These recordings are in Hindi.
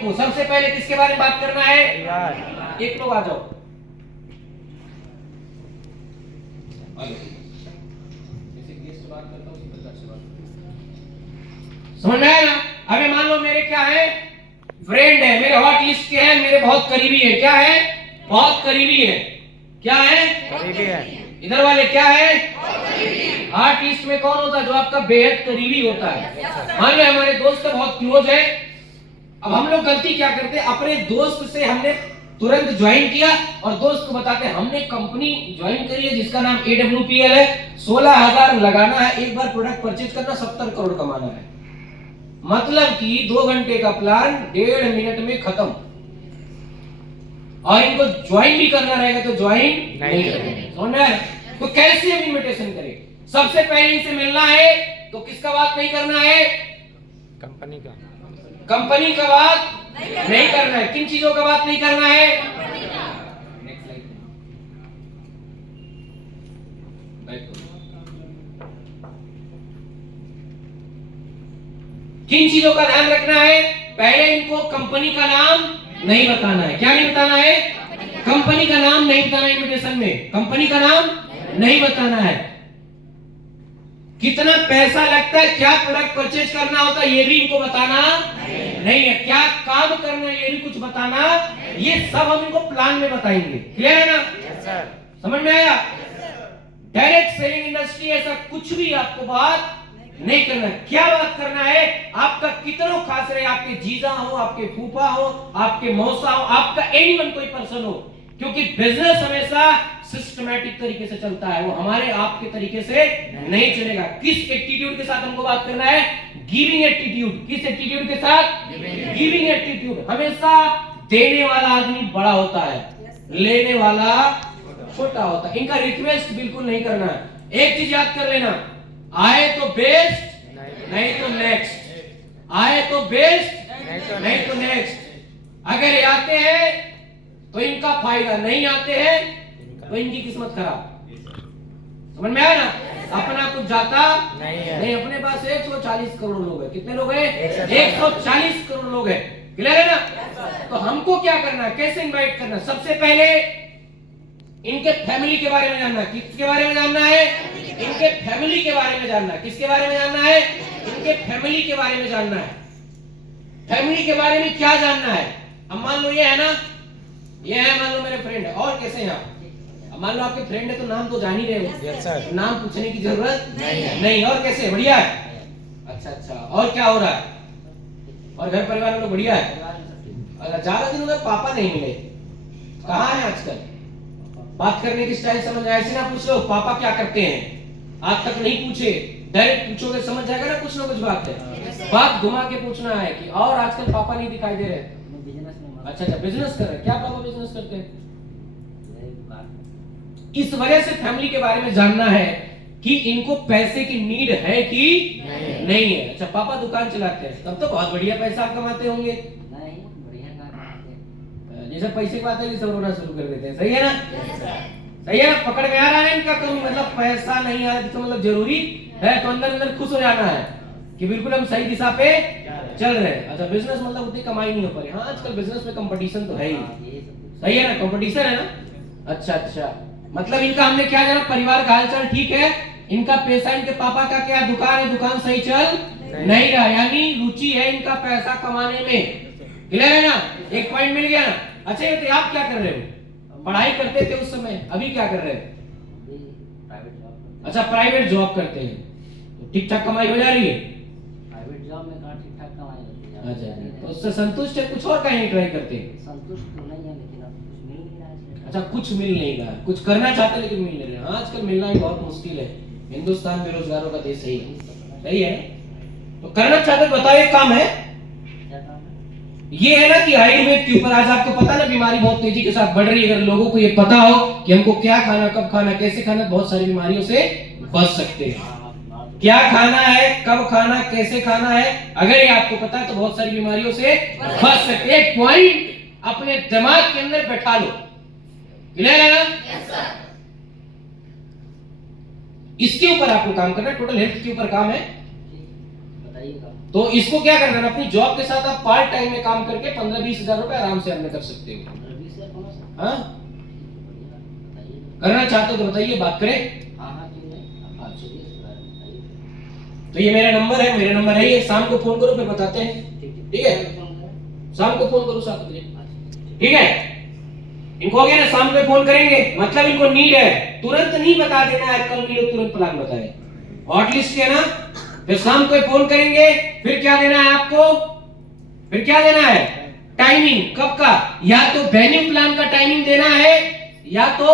को सबसे पहले किसके बारे में बात करना है? एक लोग आ जाओ। समझ में आया ना? अभी मान लो मेरे क्या है, फ्रेंड है, मेरे हॉट लिस्ट के हैं, मेरे बहुत करीबी है। क्या है? बहुत करीबी है। क्या है? करीबी है। इधर वाले क्या है? हॉट लिस्ट में कौन होता है? जो आपका बेहद करीबी होता है। मान लो हमारे दोस्त बहुत क्लोज है। अब हम लोग गलती क्या करते हैं, अपने दोस्त से हमने तुरंत ज्वाइन किया और दोस्त को बताते हैं हमने कंपनी ज्वाइन करी है जिसका नाम AWPL है, 16,000 लगाना है, एक बार प्रोडक्ट परचेज करना, 70 करोड़ कमाना है। मतलब कि 2 घंटे का प्लान 1.5 मिनट में खत्म। और इनको ज्वाइन भी करना रहेगा तो ज्वाइन नहीं करेंगे। समझ में आया? तो कैसे हम इनविटेशन करें? सबसे पहले इनसे मिलना है तो किसका बात नहीं करना है? कंपनी का। कंपनी का बात नहीं करना है। किन चीजों का बात नहीं करना है? Next slide. किन चीजों का ध्यान रखना है? पहले इनको कंपनी का नाम नहीं बताना है। क्या नहीं बताना है? कंपनी का नाम नहीं बताना है। इनविटेशन में कंपनी का नाम नहीं बताना है। कितना पैसा लगता है, क्या प्रोडक्ट परचेज करना होता है ये भी इनको बताना नहीं है। क्या काम करना है ये भी कुछ बताना, ये सब हम इनको प्लान में बताएंगे। क्लियर है ना? Yes sir. समझ में आया? डायरेक्ट सेलिंग इंडस्ट्री ऐसा कुछ भी आपको बात नहीं करना है। क्या बात करना है? आपका कितना खास रहे, आपके जीजा हो, आपके फूफा हो, आपके मौसा हो, आपका एनीवन कोई पर्सन हो, क्योंकि बिजनेस हमेशा सिस्टमैटिक तरीके से चलता है, वो हमारे आपके तरीके से नहीं चलेगा। किस एटीट्यूड के साथ हमको बात करना है? Giving attitude. किस एटीट्यूड के साथ? Giving attitude. हमेशा देने वाला आदमी बड़ा होता है, लेने वाला छोटा होता है। इनका रिक्वेस्ट बिल्कुल नहीं करना है। एक चीज याद कर लेना, आए तो बेस्ट नहीं तो नेक्स्ट। आए तो बेस्ट नहीं तो नेक्स्ट। अगर ये आते हैं तो इनका फायदा, नहीं आते हैं तो इनकी किस्मत खराब। समझ में आया ना? अपना कुछ जाता नहीं। अपने पास 140 करोड़ लोग हैं। कितने लोग हैं? 140 करोड़ लोग हैं। क्लियर है ना? तो हमको क्या करना है, कैसे इनवाइट करना? सबसे पहले इनके फैमिली के बारे में जानना। किसके बारे में जानना है? इनके फैमिली के बारे में जानना। किसके बारे में जानना है? इनके फैमिली के बारे में जानना है। फैमिली के बारे में क्या जानना है? अब मान लो ये है ना, ये है मान लो मेरे फ्रेंड है, और कैसे हैं आप? अब मान लो आपके फ्रेंड है तो नाम तो जान ही रहे हो। Yes sir. नाम पूछने की जरूरत नहीं। और कैसे? बढ़िया है। अच्छा। और क्या हो रहा है? और घर परिवार में लोग बढ़िया है? ज्यादा दिन हो गए पापा नहीं मिले, कहाँ है आजकल? बात करने की स्टाइल समझ आए? ऐसे ना पूछ लो पापा क्या करते हैं, आज तक नहीं पूछे। डायरेक्ट पूछोगे समझ जाएगा ना कुछ बात है। बात घुमा के पूछना है कि और आजकल पापा नहीं दिखाई दे रहे। अच्छा, बिजनेस कर रहे हैं। क्या पापा बिजनेस करते हैं? इस वजह से फैमिली के बारे में जानना है कि इनको पैसे की नीड है कि नहीं है। अच्छा, पापा दुकान चलाते हैं, तब तो बहुत बढ़िया पैसा आप कमाते होंगे। जैसे पैसे की बात है सब रोना शुरू कर देते हैं। सही है ना? सही है? पकड़ में आ रहा है इनका कमी। मतलब पैसा नहीं आ रहा तो मतलब जरूरी है, तो अंदर अंदर खुश हो जाना है कि बिल्कुल हम सही दिशा पे चल रहे हैं। अच्छा, बिजनेस मतलब उतनी कमाई नहीं हो पा रही। हाँ, आजकल बिजनेस में कंपटीशन तो है ही। सही है ना? कंपटीशन है ना? अच्छा। मतलब इनका हमने क्या जाना, परिवार का हालचाल ठीक है, इनका पैसा, इनके पापा का क्या दुकान है, दुकान सही चल नहीं रहा, यानी रुचि है इनका पैसा कमाने में। क्लियर है ना? एक पॉइंट मिल गया ना? अच्छा, ये तो आप क्या कर रहे हो? पढ़ाई करते थे उस समय, अभी क्या कर रहे हैं? अच्छा, प्राइवेट जॉब करते हैं, तो ठीक ठाक कमाई हो जा रही है? प्राइवेट जॉब में कहाँ ठीक ठाक कमाई होती है? अच्छा, तो उससे संतुष्ट है? कुछ और कहीं ट्राई करते हैं? संतुष्ट तो नहीं है, लेकिन अब कुछ मिल नहीं रहा है। अच्छा, कुछ मिल नहीं रहा, कुछ करना चाहते लेकिन मिल नहीं रहा। आजकल मिलना ही बहुत मुश्किल है। हिंदुस्तान बेरोजगारों का देश है। सही है? तो करना चाहते बताओ, एक काम है ये है ना कि आयुर्वेद के ऊपर आज आपको पता ना बीमारी बहुत तेजी के साथ बढ़ रही है। अगर लोगों को ये पता हो कि हमको क्या खाना, कब खाना, कैसे खाना, बहुत सारी बीमारियों से बच सकते हैं। क्या खाना है, कब खाना, कैसे खाना है, अगर ये आपको पता है तो बहुत सारी बीमारियों से बच सकते हैं। एक पॉइंट अपने दिमाग के अंदर बैठा लो। क्लियर है ना? इसके ऊपर आपको काम करना है। टोटल हेल्थ के ऊपर काम है। बताइएगा। तो इसको क्या करना है, अपनी जॉब के साथ आप पार्ट टाइम में काम करके 15-20 हजार रुपए आराम से अर्न कर सकते हो। 15-20 हज़ार कमा सकते हाँ, हैं। बताइए। करना चाहते हो तो बताइए, बात करें। हाँ हाँ, क्यों नहीं, आप चलिए इस बारे में बताइए। तो ये मेरा नंबर है, मेरा नंबर है ये, शाम को फोन करो फिर बताते हैं। ठीक है, शाम को फोन करो 7 बजे। ठीक है, इनको हो गया ना, शाम को फोन करेंगे, मतलब इनको नीड है, तुरंत नहीं बता देना है, कल नहीं तुरंत प्लान बताए, हॉटलिस्ट है ना। फिर शाम को फोन करेंगे, फिर क्या देना है आपको, फिर क्या देना है, टाइमिंग कब का, या तो वेन्यू प्लान का टाइमिंग देना है, या तो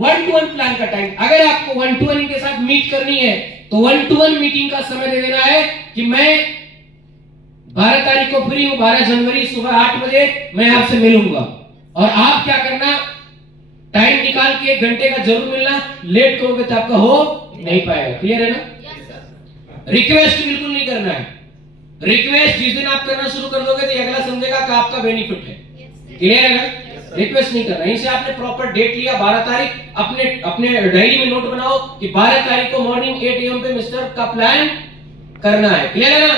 1-to-1 प्लान का टाइम। अगर आपको 1-to-1 इनके साथ मीट करनी है तो 1-to-1 मीटिंग का समय दे देना है कि मैं 12 तारीख को फ्री हूं, 12 जनवरी सुबह 8 बजे मैं आपसे मिलूंगा। और आप क्या करना, टाइम निकाल के 1 घंटे का जरूर मिलना, लेट करोगे तो आपका हो नहीं पाएगा। क्लियर है ना? रिक्वेस्ट बिल्कुल नहीं करना है, रिक्वेस्ट जिस दिन आप करना शुरू कर दोगे तो अगला समझेगा कि आपका बेनिफिट है। क्लियर है ना? रिक्वेस्ट नहीं करना। इनसे आपने प्रॉपर डेट लिया 12 तारीख, अपने डायरी में नोट बनाओ कि 12 तारीख को मॉर्निंग 8 AM पे मिस्टर का प्लान करना है। क्लियर है ना?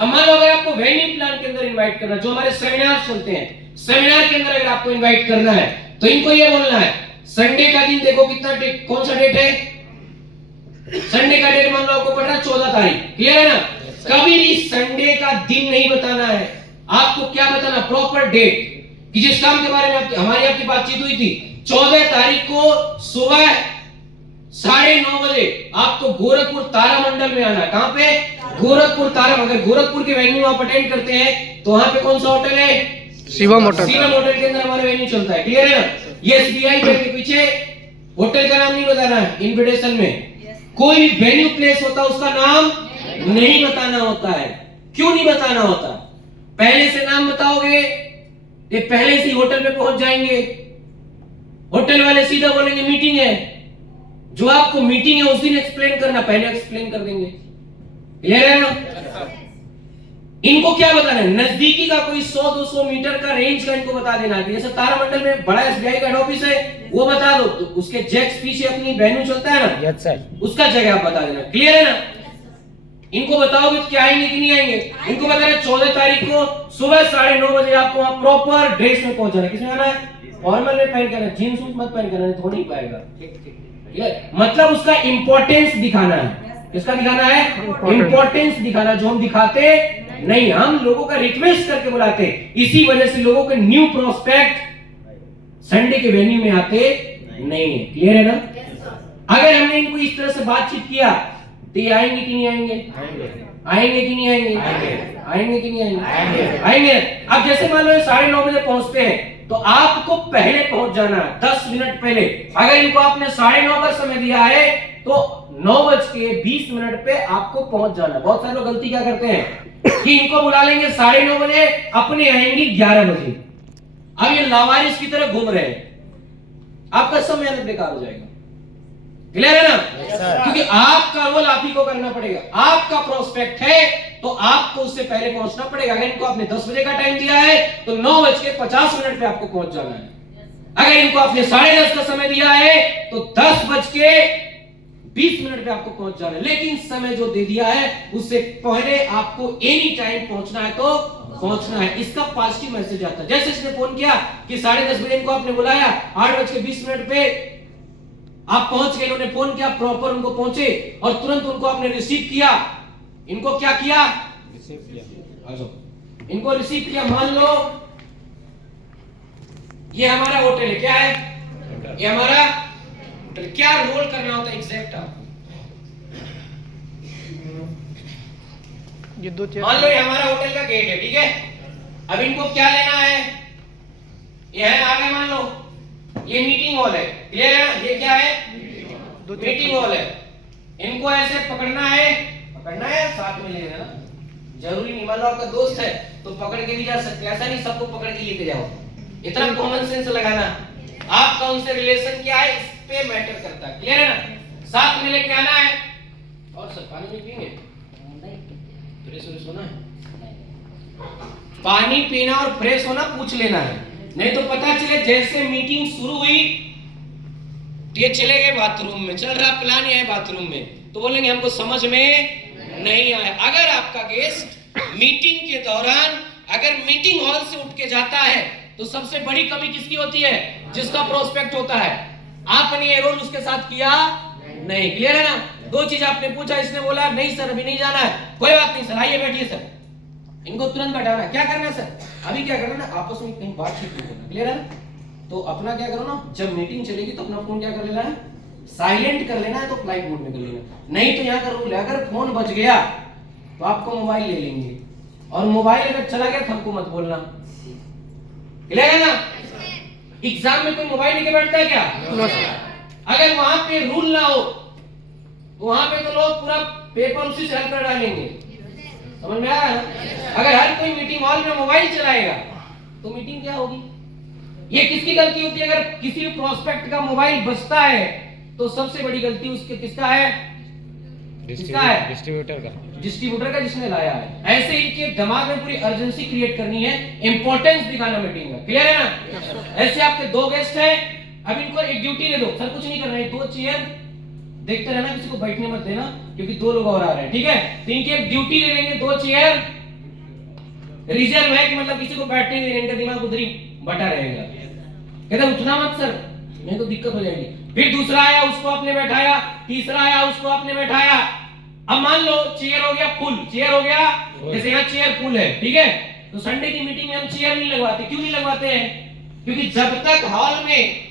अब मान लो अगर आपको वेन्यू प्लान के अंदर इनवाइट करना, जो हमारे सेमिनार चलते हैं, सेमिनार के अंदर अगर आपको इनवाइट करना है तो इनको ये बोलना है, संडे का दिन देखो कितना डेट, कौन सा डेट है, संडे का डेट मान लो आपको पड़ रहा है 14 तारीख। क्लियर है ना? कभी भी संडे का दिन नहीं बताना है, आपको क्या बताना, प्रॉपर डेट, कि जिस काम के बारे में हमारी आपकी बातचीत हुई थी, 14 तारीख को सुबह 9:30 बजे आपको गोरखपुर तारामंडल में आना है। कहां पे? गोरखपुर तारा। अगर गोरखपुर के वेन्यू आप अटेंड करते हैं तो वहां पे कौन सा होटल है, शिवम होटल। शिवम होटल के अंदर हमारा वेन्यू चलता है। क्लियर है ना? ये SBI बैंक के पीछे, होटल का नाम नहीं बताना है, इनविटेशन में कोई भी वेन्यू प्लेस होता है उसका नाम नहीं बताना होता है। क्यों नहीं बताना होता? पहले से नाम बताओगे ये पहले से ही होटल पे पहुंच जाएंगे, होटल वाले सीधा बोलेंगे मीटिंग है, जो आपको मीटिंग है उस दिन एक्सप्लेन करना, पहले एक्सप्लेन कर देंगे। क्लियर है ना? इनको क्या बताना है, नजदीकी का कोई 100-200 मीटर का रेंज का इनको बता देना है। जैसे तारामंडल में बड़ा SBI का हेड ऑफिस है, वो बता दो, तो उसके जैक्स पीछे अपनी वेन्यू चलता है ना, यस सर, उसका जगह आप बता देना। क्लियर है ना? इनको बताओगे तो क्या आएंगे कि नहीं आएंगे? इनको बताना 14 तारीख को सुबह 9:30 बजे आपको वहां प्रॉपर ड्रेस में पहुंचाना है। किसमें आना है? फॉर्मल में पहन कर, जींस सूट मत पहन कर, थोड़ी ही पाएगा। मतलब उसका इंपॉर्टेंस दिखाना है। किसका दिखाना है? इंपॉर्टेंस दिखाना, जो हम दिखाते नहीं, हम लोगों का रिक्वेस्ट करके बुलाते। इसी वजह से लोगों के न्यू प्रोस्पेक्ट संडे के वेन्यू में आते नहीं है। क्लियर है ना? अगर हमने इनको इस तरह से बातचीत किया तो ये आएंगे कि नहीं आएंगे? आएंगे कि नहीं आएंगे? आएंगे कि नहीं आएंगे? आएंगे। अब जैसे मान लो 9:30 बजे पहुंचते हैं तो आपको पहले पहुंच जाना है, 10 मिनट पहले। अगर इनको आपने 9:30 का समय दिया है तो 9:20 पे आपको पहुंच जाना। बहुत सारे लोग गलती क्या करते हैं कि इनको बुला लेंगे 9:30 बजे, अपने आएंगे 11 बजे। अब ये लावारिस की तरह घूम रहे हैं, आपका समय बेकार हो जाएगा। क्लियर है ना? क्योंकि आपका रोल आप ही को करना पड़ेगा। आपका प्रोस्पेक्ट है तो आपको उससे पहले पहुंचना पड़ेगा। अगर इनको आपने 10 बजे का टाइम दिया है तो 9:50 पे आपको पहुंच जाना है। अगर इनको आपने 10:30 का समय दिया है तो 10:20 पे आपको पहुंच जाना है। लेकिन समय जो दे दिया है उससे पहले आपको एनी टाइम पहुंचना है तो पहुंचना है। इसका पॉजिटिव मैसेज आता है। जैसे इसने फोन किया कि 10:30 बजे इनको आपने बुलाया, 8:20 पे आप पहुंच गए, उन्होंने फोन किया, प्रॉपर उनको पहुंचे और तुरंत उनको आपने रिसीव किया। इनको क्या किया? रिसीव किया। इनको रिसीव किया। मान लो ये हमारा होटल है, क्या है? ये हमारा होटल। क्या रोल करना होता है एग्जैक्ट आपको? ये दो चीज, मान लो ये हमारा होटल का गेट है, ठीक है? अब इनको क्या लेना है? ये है आगे, मान लो ये मीटिंग हॉल है। क्लियर है ना? ये क्या है? मीटिंग हॉल है। इनको ऐसे पकड़ना है, साथ में ले लेना, जरूरी नहीं। मान लो आपका दोस्त है तो पकड़ के भी जा सकते, ऐसा नहीं सबको पकड़ के लेके जाओ। इतना कॉमन सेंस लगाना। आपका उनसे रिलेशन क्या है इस पे मैटर करता है। क्लियर है ना? साथ में लेके आना है। और सब पानी भी पिएंगे, फ्रेश होना है, पानी पीना और फ्रेश होना पूछ लेना है। नहीं तो पता चले जैसे मीटिंग शुरू हुई ये चले गए बाथरूम में, चल रहा प्लान है बाथरूम में, तो बोलेंगे हमको समझ में नहीं आया। अगर आपका गेस्ट मीटिंग के दौरान अगर मीटिंग हॉल से उठ के जाता है तो सबसे बड़ी कमी किसकी होती है? जिसका प्रोस्पेक्ट होता है। आपने ये रोल उसके साथ किया नहीं। क्लियर है ना? दो चीज आपने पूछा, इसने बोला नहीं सर अभी नहीं जाना है, कोई बात नहीं सर, आइए बैठिए सर, इनको तुरंत बैठाना। क्या करना है सर? अभी क्या करना ना, आपस में कहीं बातचीत नहीं करना। क्लियर है ना? तो अपना क्या करो ना, जब मीटिंग चलेगी तो अपना फोन क्या कर लेना है, साइलेंट कर लेना है, तो फ्लाइट मोड में कर लेना। नहीं तो यहाँ का रूल है, अगर फोन बज गया तो आपको मोबाइल ले लेंगे, और मोबाइल अगर चला गया तो हमको मत बोलना। क्लियर है ना? एग्जाम में कोई मोबाइल लेके बैठता है क्या? अगर वहां पे रूल ना हो तो वहां पे तो लोग पूरा पेपर उसी से हल कर डालेंगे। समझ में आ रहा है? अगर हर कोई मीटिंग हॉल में मोबाइल चलाएगा तो मीटिंग क्या होगी? ये किसकी गलती होती है? अगर किसी भी प्रोस्पेक्ट का मोबाइल बजता है तो सबसे बड़ी गलती उसके किसका है? डिस्ट्रीब्यूटर का, डिस्ट्रीब्यूटर का, जिसने लाया है। ऐसे ही के दिमाग में पूरी अर्जेंसी क्रिएट करनी है, इंपॉर्टेंस दिखाना मीटिंग का। क्लियर है ना? ऐसे आपके दो गेस्ट हैं, अब इनको एक ड्यूटी दे दो, सर कुछ नहीं करना है, दो चेयर देखते रहना, किसी को बैठने मत देना क्योंकि दो लोग और आ रहे हैं। ठीक है? तो इनकी एक ड्यूटी दे देंगे, दो चेयर रिजर्व है कि मतलब किसी को बैठने नहीं, इनका दिमाग उधर ही बटा रहेगा। कहते उठना मत सर, नहीं तो दिक्कत हो जाएगी। फिर दूसरा आया, उसको आपने बैठाया, तीसरा आया, उसको आपने बैठाया। अब मान लो चेयर हो गया फुल, चेयर हो गया, जैसे यहाँ चेयर फुल है, ठीक है? तो संडे की मीटिंग में हम चेयर नहीं लगवाते। क्यों नहीं लगवाते हैं? क्योंकि जब तक हॉल में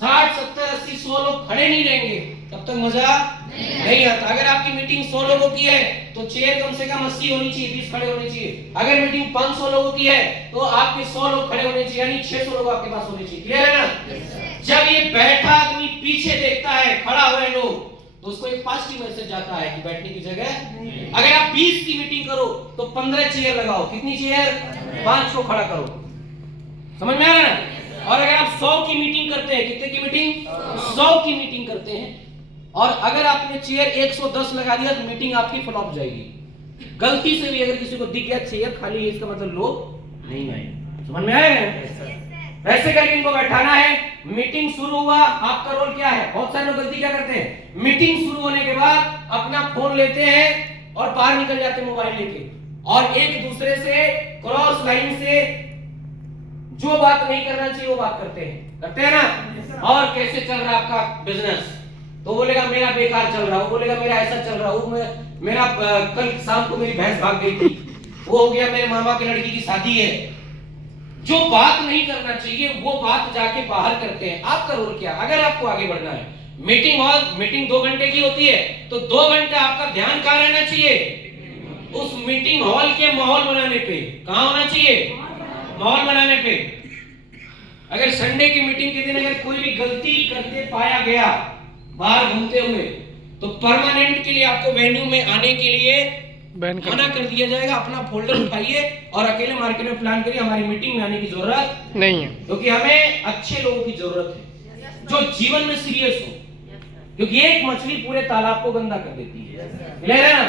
60, 70, 80, 100 लोग खड़े नहीं रहेंगे तब तक मजा नहीं आता। अगर आपकी मीटिंग 100 लोगों की है तो चेयर कम से कम 80 होनी चाहिए, 20 खड़े होने चाहिए। अगर मीटिंग 500 लोगों की है तो आपके 100 लोग खड़े होने चाहिए, यानी 600 लोग आपके पास होने चाहिए। क्लियर है ना? जब ये बैठा आदमी पीछे देखता है खड़ा हुए लोग तो उसको एक पॉजिटिव मैसेज जाता है कि बैठने की जगह। अगर आप 20 की मीटिंग करो तो 15 चेयर लगाओ। कितनी चेयर? 5 को खड़ा करो। समझ में आ रहा है? और अगर आप 100 की मीटिंग करते हैं, कितने की मीटिंग? 100 की मीटिंग करते हैं, और अगर आपने चेयर 110 लगा दिया तो मीटिंग आपकी फ्लॉप जाएगी। गलती से भी अगर किसी को दिख गया चेयर खाली है, इसका मतलब लोग नहीं आए। समझ में आया? ऐसे करके इनको बैठाना है। मीटिंग शुरू हुआ, आपका रोल क्या है? बहुत सारे लोग गलती क्या करते हैं, मीटिंग शुरू होने के बाद अपना फोन लेते हैं और बाहर निकल जाते हैं मोबाइल लेके, और एक दूसरे से क्रॉस लाइन से जो बात नहीं करना चाहिए वो बात करते हैं ना? और कैसे चल रहा है आपका बिजनेस? तो बोलेगा मेरा बेकार चल रहा, वो बोलेगा मेरा ऐसा चल रहा, वो मेरा कल शाम को मेरी भैंस भाग गई थी, वो हो गया मेरे मामा की लड़की की शादी है। जो बात नहीं करना चाहिए वो बात जाके बाहर करते हैं। आपका रोल क्या? अगर आपको आगे बढ़ना है, मीटिंग हॉल, मीटिंग 2 घंटे की होती है तो 2 घंटे आपका ध्यान कहाँ रहना चाहिए? उस मीटिंग हॉल के माहौल बनाने पे। कहाँ होना चाहिए? माहौल बनाने पे। अगर संडे की मीटिंग के दिन अगर कोई भी गलती करते पाया गया बाहर घूमते हुए तो परमानेंट के लिए आपको वेन्यू में आने के लिए मना कर दिया जाएगा। अपना फोल्डर उठाइए और अकेले मार्केट में प्लान करिए, हमारी मीटिंग में आने की जरूरत नहीं है, क्योंकि हमें अच्छे लोगों की जरूरत है जो जीवन में सीरियस हो। क्योंकि एक मछली पूरे तालाब को गंदा कर देती है। क्लियर है ना?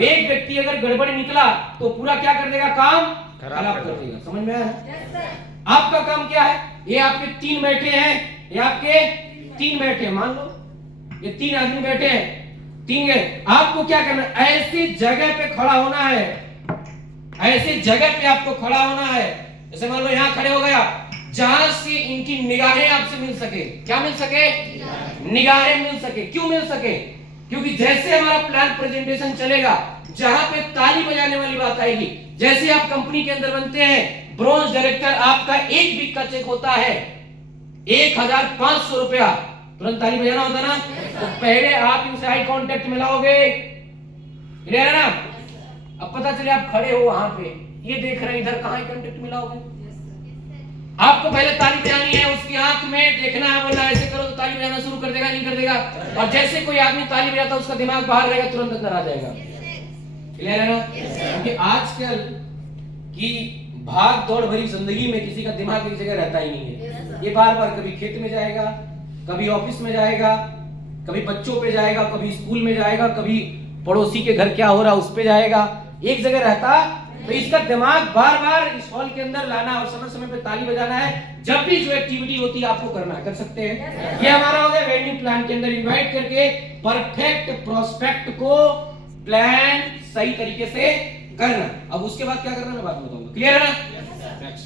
एक व्यक्ति अगर गड़बड़ निकला तो पूरा क्या कर देगा? काम खराब कर देगा। समझ में आया? आपका काम क्या है? ये आपके 3 बैठे हैं, ये आपके 3 बैठे हैं, मान लो ये 3 आदमी बैठे हैं, 3 है। आपको क्या करना है? ऐसी जगह पे खड़ा होना है, ऐसी जगह पे आपको खड़ा होना है। जैसे मान लो यहाँ खड़े हो गया, जहां से इनकी निगाहें आपसे मिल सके। क्या मिल सके? निगाहें मिल सके। क्यों मिल सके? क्योंकि जैसे हमारा प्लान प्रेजेंटेशन चलेगा, जहां पे ताली बजाने वाली बात आएगी, जैसे आप कंपनी के अंदर बनते हैं, ब्रोंज डायरेक्टर, आपका 1 वीक का चेक होता है 1500 रुपया, तुरंत ताली बजाना होता ना? तो पहले आप इनसे आई कांटेक्ट मिलाओगे। क्लियर है ना? अब पता चले आप खड़े हो वहां पे, ये देख रहे हैं इधर, कहां कांटेक्ट मिलाओगे? आपको पहले ताली बजानी है, उसकी आंख में देखना है, बोलना ऐसे करो तो ताली बजाना शुरू कर देगा, नहीं कर देगा। और जैसे कोई आदमी ताली बजाता उसका दिमाग बाहर रहेगा, तुरंत अंदर आ जाएगा। क्लियर है ना? क्योंकि आजकल की भाग दौड़ भरी जिंदगी में किसी का दिमाग एक जगह रहता ही नहीं है। ये बार बार कभी खेत में जाएगा, कभी ऑफिस में जाएगा, कभी बच्चों पे जाएगा, कभी स्कूल में जाएगा, कभी पड़ोसी के घर क्या हो रहा है उस पे जाएगा, एक जगह रहता। तो इसका दिमाग बार बार इस हॉल के अंदर लाना और समय समय पे ताली बजाना है। जब भी जो एक्टिविटी होती है आपको करना है, कर सकते हैं। ये हमारा हो गया वेन्यू प्लान के अंदर इनवाइट करके परफेक्ट प्रोस्पेक्ट को प्लान सही तरीके से करना। अब उसके बाद क्या करना मैं बाद में बताऊंगा। क्लियर है ना?